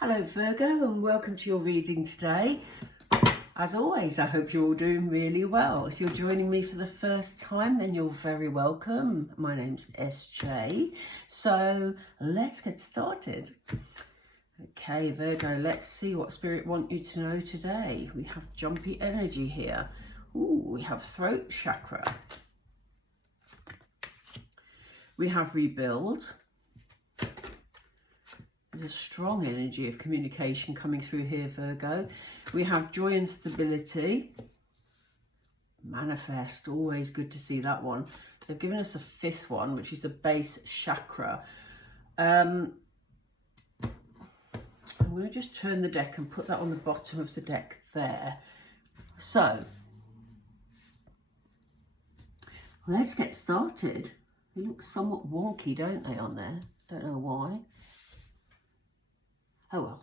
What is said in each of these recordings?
Hello Virgo, and welcome to your reading today. As always, I hope you're all doing really well. If you're joining me for the first time, then you're very welcome. My name's Esjaye. So let's get started. Okay, Virgo, let's see what Spirit want you to know today. We have jumpy energy here. Ooh, we have throat chakra. We have rebuild. There's a strong energy of communication coming through here, Virgo. We have joy and stability. Manifest, always good to see that one. They've given us a fifth one, which is the base chakra. I'm going to just turn the deck and put that on the bottom of the deck there. So, let's get started. They look somewhat wonky, don't they, on there? Don't know why. Oh well.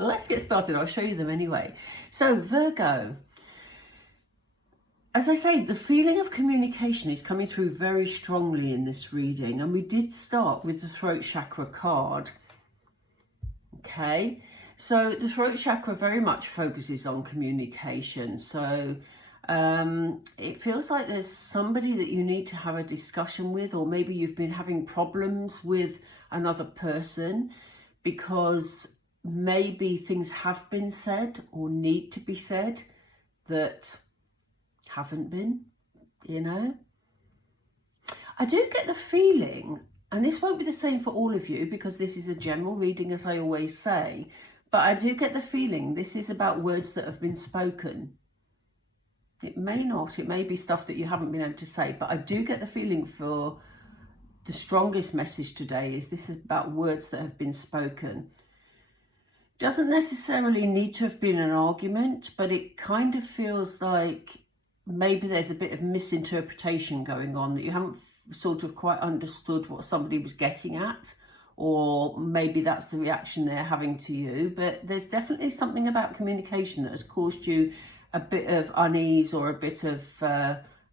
Let's get started. I'll show you them anyway. So Virgo, as I say, the feeling of communication is coming through very strongly in this reading, and we did start with the throat chakra card. Okay, so the throat chakra very much focuses on communication. So it feels like there's somebody that you need to have a discussion with, or maybe you've been having problems with another person, because maybe things have been said or need to be said that haven't been, you know. I do get the feeling, and this won't be the same for all of you because this is a general reading, as I always say, but I do get the feeling this is about words that have been spoken. It may not, it may be stuff that you haven't been able to say, but I do get the feeling for the strongest message today is this is about words that have been spoken. Doesn't necessarily need to have been an argument, but it kind of feels like maybe there's a bit of misinterpretation going on, that you haven't sort of quite understood what somebody was getting at, or maybe that's the reaction they're having to you. But there's definitely something about communication that has caused you a bit of unease or a bit of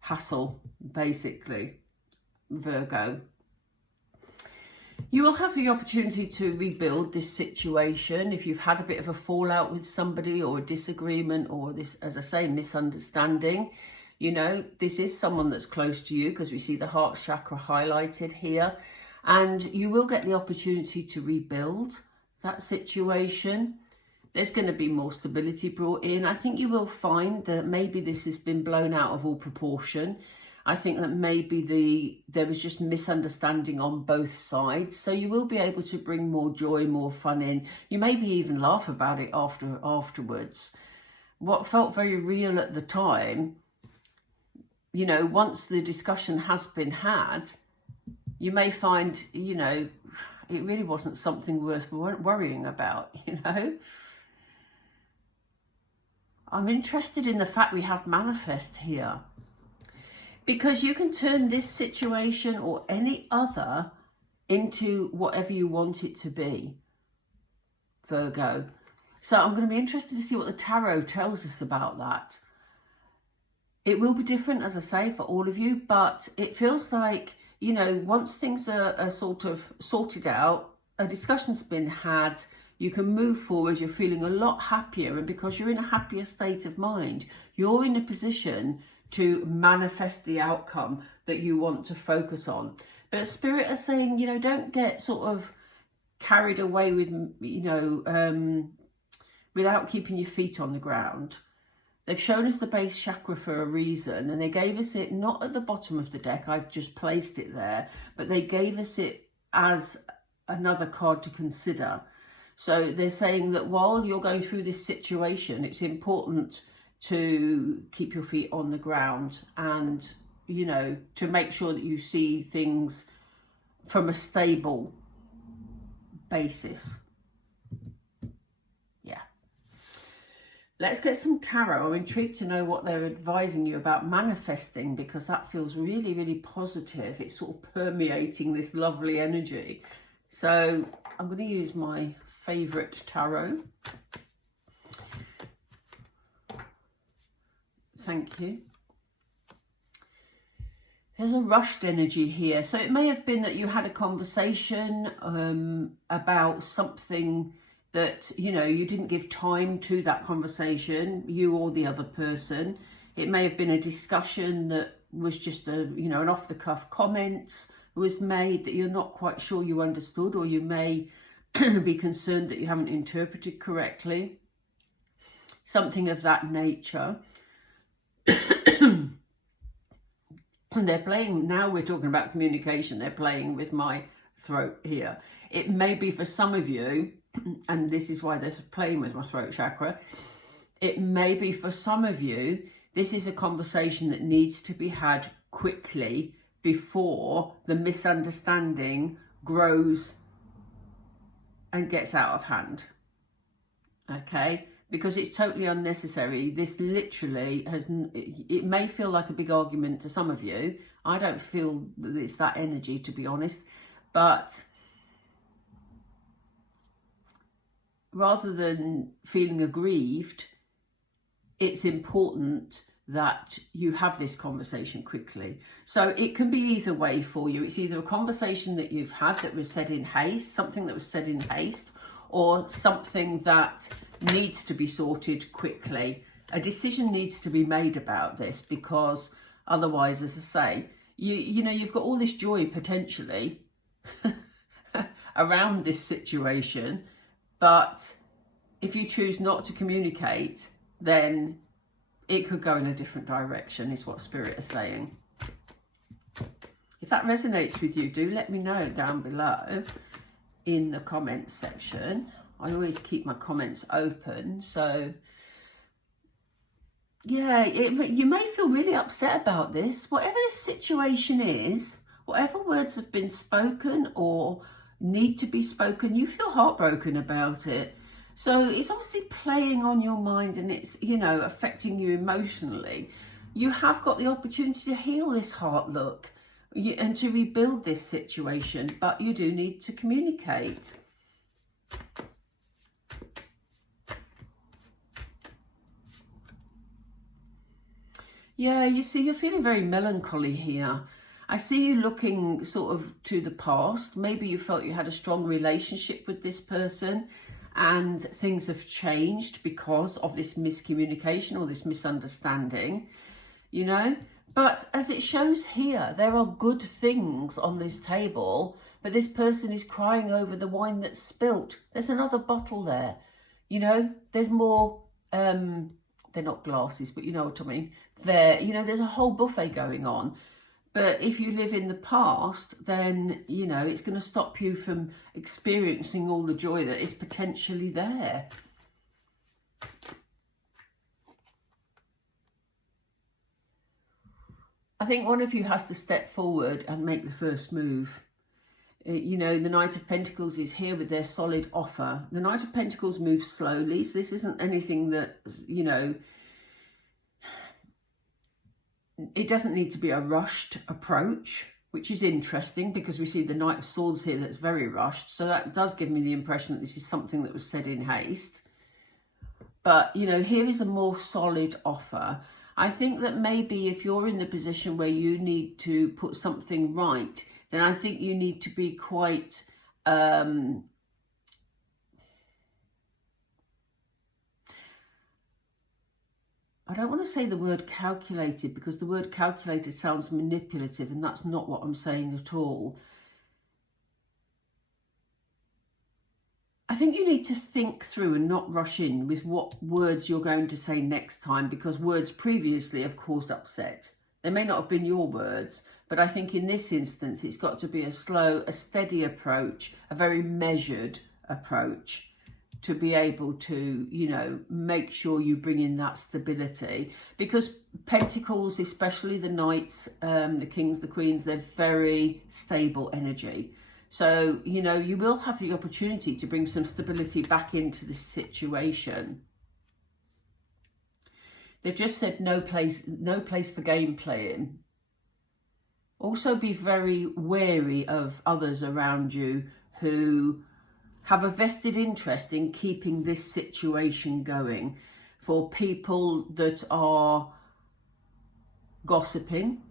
hassle, basically, Virgo. You will have the opportunity to rebuild this situation if you've had a bit of a fallout with somebody, or a disagreement, or this, as I say, misunderstanding. You know, this is someone that's close to you because we see the heart chakra highlighted here. And you will get the opportunity to rebuild that situation. There's going to be more stability brought in. I think you will find that maybe this has been blown out of all proportion. I think that maybe there was just misunderstanding on both sides. So you will be able to bring more joy, more fun in. You maybe even laugh about it afterwards. What felt very real at the time, you know, once the discussion has been had, you may find, you know, it really wasn't something worth worrying about, you know. I'm interested in the fact we have manifest here, because you can turn this situation or any other into whatever you want it to be, Virgo. So I'm going to be interested to see what the tarot tells us about that. It will be different, as I say, for all of you, but it feels like, you know, once things are sort of sorted out, a discussion's been had, you can move forward, you're feeling a lot happier, and because you're in a happier state of mind, you're in a position to manifest the outcome that you want to focus on. But Spirit is saying, you know, don't get sort of carried away with, you know, without keeping your feet on the ground. They've shown us the base chakra for a reason, and they gave us it not at the bottom of the deck, I've just placed it there, but they gave us it as another card to consider. So they're saying that while you're going through this situation, it's important to keep your feet on the ground and, you know, to make sure that you see things from a stable basis. Yeah. Let's get some tarot. I'm intrigued to know what they're advising you about manifesting, because that feels really, really positive. It's sort of permeating this lovely energy. So I'm going to use my favourite tarot. Thank you. There's a rushed energy here. So it may have been that you had a conversation about something that, you know, you didn't give time to that conversation, you or the other person. It may have been a discussion that was just a, you know, an off-the-cuff comment was made that you're not quite sure you understood, or you may be concerned that you haven't interpreted correctly. Something of that nature. They're playing, now we're talking about communication, they're playing with my throat here. It may be for some of you, and this is why they're playing with my throat chakra, it may be for some of you, this is a conversation that needs to be had quickly before the misunderstanding grows and gets out of hand. Okay? Because it's totally unnecessary. This literally has, it may feel like a big argument to some of you. I don't feel that it's that energy, to be honest. But rather than feeling aggrieved, it's important that you have this conversation quickly. So it can be either way for you. It's either a conversation that you've had that was said in haste, something that was said in haste, or something that needs to be sorted quickly. A decision needs to be made about this, because otherwise, as I say, you know, you've got all this joy potentially around this situation, but if you choose not to communicate, then it could go in a different direction, is what Spirit is saying. If that resonates with you, do let me know down below in the comments section. I always keep my comments open. So yeah, you may feel really upset about this. Whatever this situation is, whatever words have been spoken or need to be spoken, you feel heartbroken about it. So it's obviously playing on your mind, and it's, you know, affecting you emotionally. You have got the opportunity to heal this heart look and to rebuild this situation, but you do need to communicate. Yeah, you see, you're feeling very melancholy here. I see you looking sort of to the past. Maybe you felt you had a strong relationship with this person and things have changed because of this miscommunication or this misunderstanding, you know. But as it shows here, there are good things on this table, but this person is crying over the wine that's spilt. There's another bottle there, you know. There's more, they're not glasses, but you know what I mean. There, you know, there's a whole buffet going on. But if you live in the past, then, you know, it's going to stop you from experiencing all the joy that is potentially there. I think one of you has to step forward and make the first move. You know, the Knight of Pentacles is here with their solid offer. The Knight of Pentacles moves slowly, so this isn't anything that, you know, it doesn't need to be a rushed approach, which is interesting because we see the Knight of Swords here that's very rushed. So that does give me the impression that this is something that was said in haste. But, you know, here is a more solid offer. I think that maybe if you're in the position where you need to put something right, then I think you need to be quite I don't want to say the word calculated, because the word calculated sounds manipulative, and that's not what I'm saying at all. I think you need to think through and not rush in with what words you're going to say next time, because words previously have caused upset. They may not have been your words, but I think in this instance, it's got to be a slow, a steady approach, a very measured approach, to be able to, you know, make sure you bring in that stability. Because Pentacles, especially the Knights, the Kings, the Queens, they're very stable energy. So, you know, you will have the opportunity to bring some stability back into this situation. They've just said no place for game playing. Also be very wary of others around you who have a vested interest in keeping this situation going. For people that are gossiping,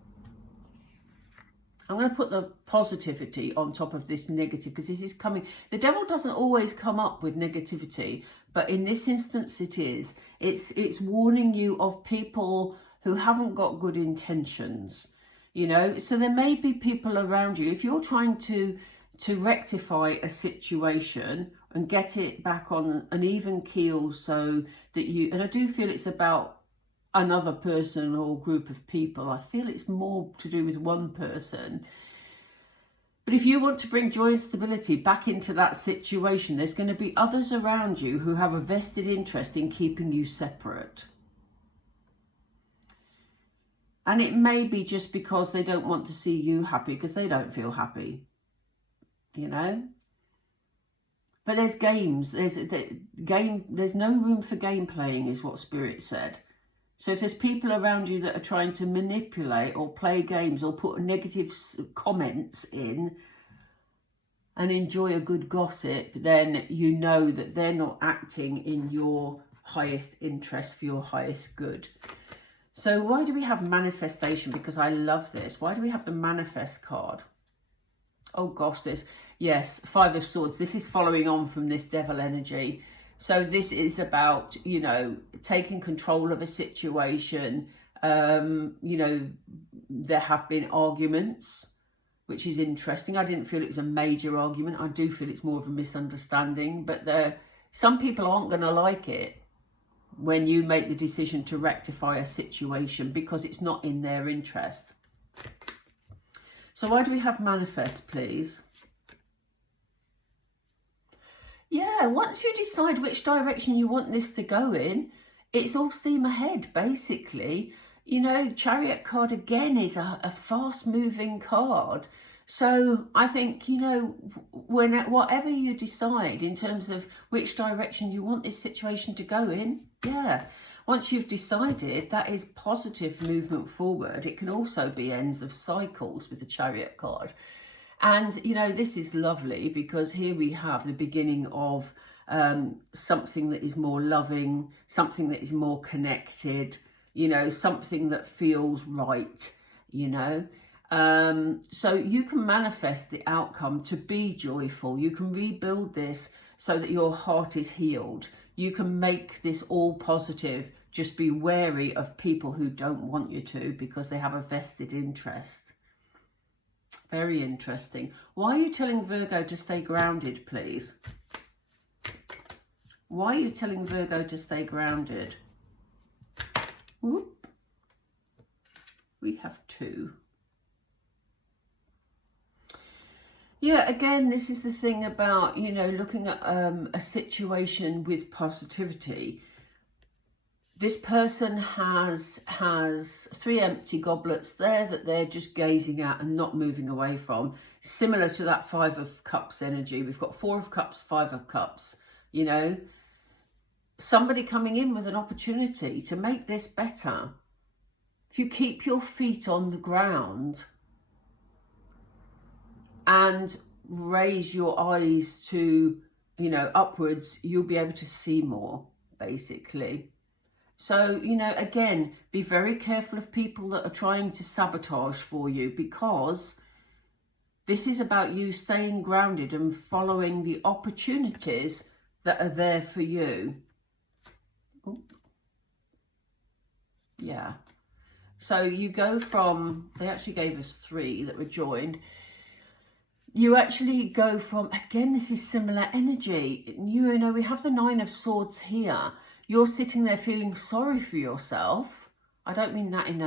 I'm going to put the positivity on top of this negative, because this is coming. The devil doesn't always come up with negativity, but in this instance it is. It's warning you of people who haven't got good intentions, you know. So there may be people around you, if you're trying to rectify a situation and get it back on an even keel, so that you, and I do feel it's about another person or group of people. I feel it's more to do with one person. But if you want to bring joy and stability back into that situation, there's going to be others around you who have a vested interest in keeping you separate. And it may be just because they don't want to see you happy, because they don't feel happy, you know. But there's games. There's no room for game playing, is what Spirit said. So if there's people around you that are trying to manipulate or play games or put negative comments in and enjoy a good gossip, then you know that they're not acting in your highest interest for your highest good. So why do we have manifestation? Because I love this. Why do we have the manifest card? Oh gosh, yes, Five of Swords. This is following on from this devil energy. So this is about, you know, taking control of a situation. You know, there have been arguments, which is interesting. I didn't feel it was a major argument. I do feel it's more of a misunderstanding. But some people aren't going to like it when you make the decision to rectify a situation, because it's not in their interest. So why do we have manifest, please? Yeah, once you decide which direction you want this to go in, it's all steam ahead, basically. You know, Chariot card again is a fast-moving card. So I think, you know, whatever you decide in terms of which direction you want this situation to go in, yeah, once you've decided, that is positive movement forward. It can also be ends of cycles with the Chariot card. And, you know, this is lovely, because here we have the beginning of something that is more loving, something that is more connected, you know, something that feels right, you know. So you can manifest the outcome to be joyful. You can rebuild this so that your heart is healed. You can make this all positive. Just be wary of people who don't want you to, because they have a vested interest. Very interesting. Why are you telling Virgo to stay grounded, please? Why are you telling Virgo to stay grounded? Whoop. We have 2. Yeah, again, this is the thing about, you know, looking at a situation with positivity. This person has 3 empty goblets there that they're just gazing at and not moving away from. Similar to that 5 of Cups energy. We've got 4 of Cups, 5 of Cups, you know. Somebody coming in with an opportunity to make this better. If you keep your feet on the ground and raise your eyes to, you know, upwards, you'll be able to see more, basically. So, you know, again, be very careful of people that are trying to sabotage for you, because this is about you staying grounded and following the opportunities that are there for you. Ooh. Yeah. So you go from, they actually gave us 3 that were joined. You actually go from, again, this is similar energy. You know, we have the 9 of Swords here. You're sitting there feeling sorry for yourself. I don't mean that in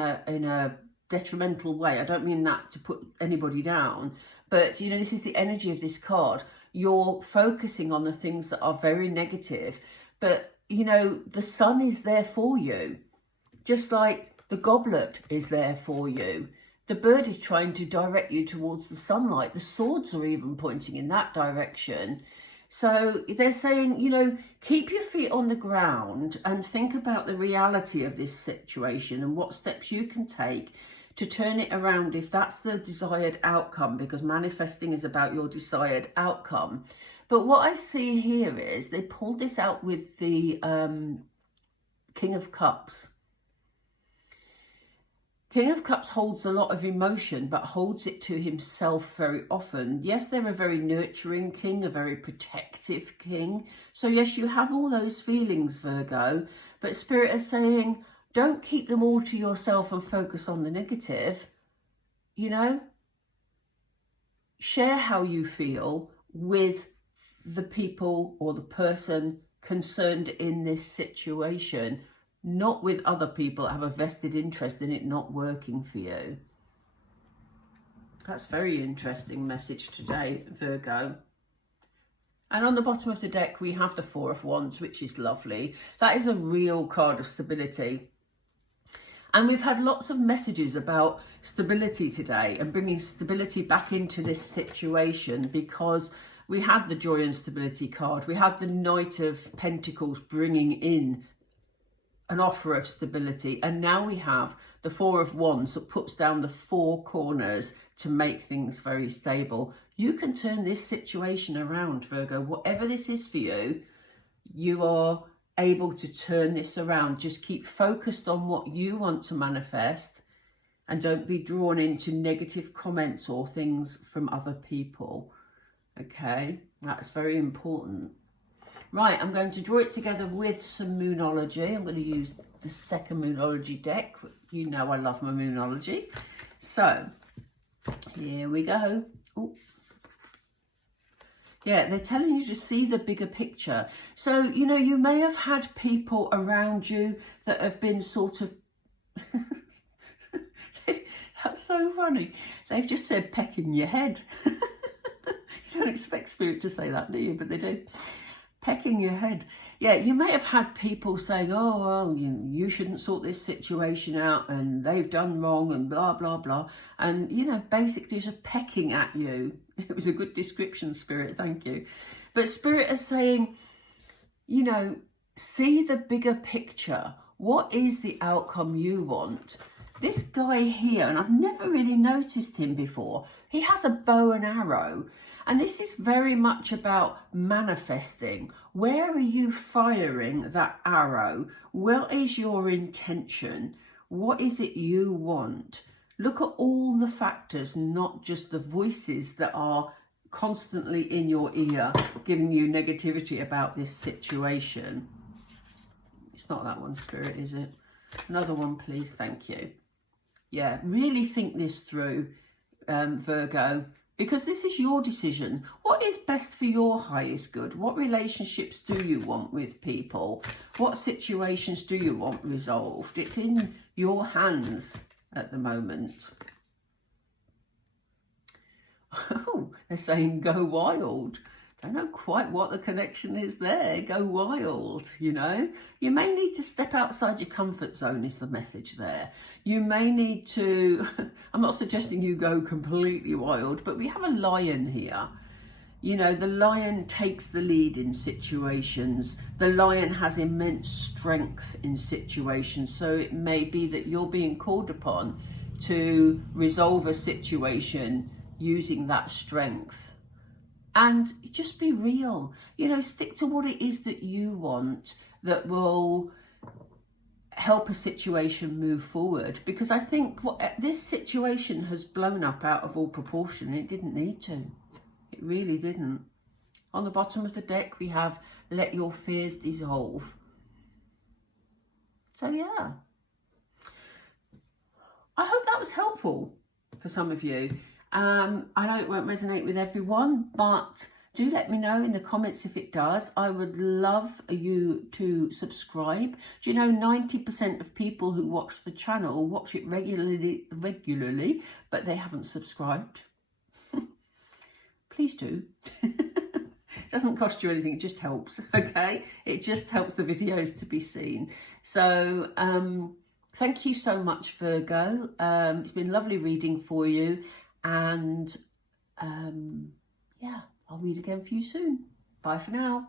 a detrimental way. I don't mean that to put anybody down. But, you know, this is the energy of this card. You're focusing on the things that are very negative. But, you know, the sun is there for you. Just like the goblet is there for you. The bird is trying to direct you towards the sunlight. The swords are even pointing in that direction. So they're saying, you know, keep your feet on the ground and think about the reality of this situation and what steps you can take to turn it around if that's the desired outcome, because manifesting is about your desired outcome. But what I see here is they pulled this out with the King of Cups. King of Cups holds a lot of emotion, but holds it to himself very often. Yes, they're a very nurturing king, a very protective king. So yes, you have all those feelings, Virgo, but Spirit is saying, don't keep them all to yourself and focus on the negative. You know, share how you feel with the people or the person concerned in this situation, not with other people that have a vested interest in it not working for you. That's very interesting message today, Virgo. And on the bottom of the deck, we have the Four of Wands, which is lovely. That is a real card of stability. And we've had lots of messages about stability today and bringing stability back into this situation, because we had the Joy and Stability card. We had the Knight of Pentacles bringing in an offer of stability. And now we have the Four of Wands that puts down the four corners to make things very stable. You can turn this situation around, Virgo. Whatever this is for you, you are able to turn this around. Just keep focused on what you want to manifest and don't be drawn into negative comments or things from other people. Okay, that's very important. Right, I'm going to draw it together with some Moonology. I'm going to use the second Moonology deck. You know I love my Moonology. So, here we go. Ooh. Yeah, they're telling you to see the bigger picture. So, you know, you may have had people around you that have been sort of... That's so funny. They've just said pecking your head. You don't expect Spirit to say that, do you? But they do. Pecking your head. Yeah, you may have had people saying, oh, well, you shouldn't sort this situation out and they've done wrong and blah, blah, blah. And, you know, basically just pecking at you. It was a good description, Spirit, thank you. But Spirit is saying, you know, see the bigger picture. What is the outcome you want? This guy here, and I've never really noticed him before, he has a bow and arrow. And this is very much about manifesting. Where are you firing that arrow? What is your intention? What is it you want? Look at all the factors, not just the voices that are constantly in your ear, giving you negativity about this situation. It's not that one, Spirit, is it? Another one, please. Thank you. Yeah, really think this through, Virgo, because this is your decision. What is best for your highest good? What relationships do you want with people? What situations do you want resolved? It's in your hands at the moment. Oh, they're saying go wild. I don't know quite what the connection is there. Go wild, you know. You may need to step outside your comfort zone is the message there. You may need to, I'm not suggesting you go completely wild, but we have a lion here. You know, the lion takes the lead in situations. The lion has immense strength in situations. So it may be that you're being called upon to resolve a situation using that strength. And just be real, you know, stick to what it is that you want that will help a situation move forward. Because I think this situation has blown up out of all proportion and it didn't need to. It really didn't. On the bottom of the deck, we have let your fears dissolve. So yeah, I hope that was helpful for some of you. I know it won't resonate with everyone, but do let me know in the comments if it does. I would love you to subscribe. Do you know 90% of people who watch the channel watch it regularly, but they haven't subscribed? Please do. It doesn't cost you anything, it just helps, okay? It just helps the videos to be seen. So thank you so much, Virgo. It's been lovely reading for you. And yeah, I'll read again for you soon. Bye for now.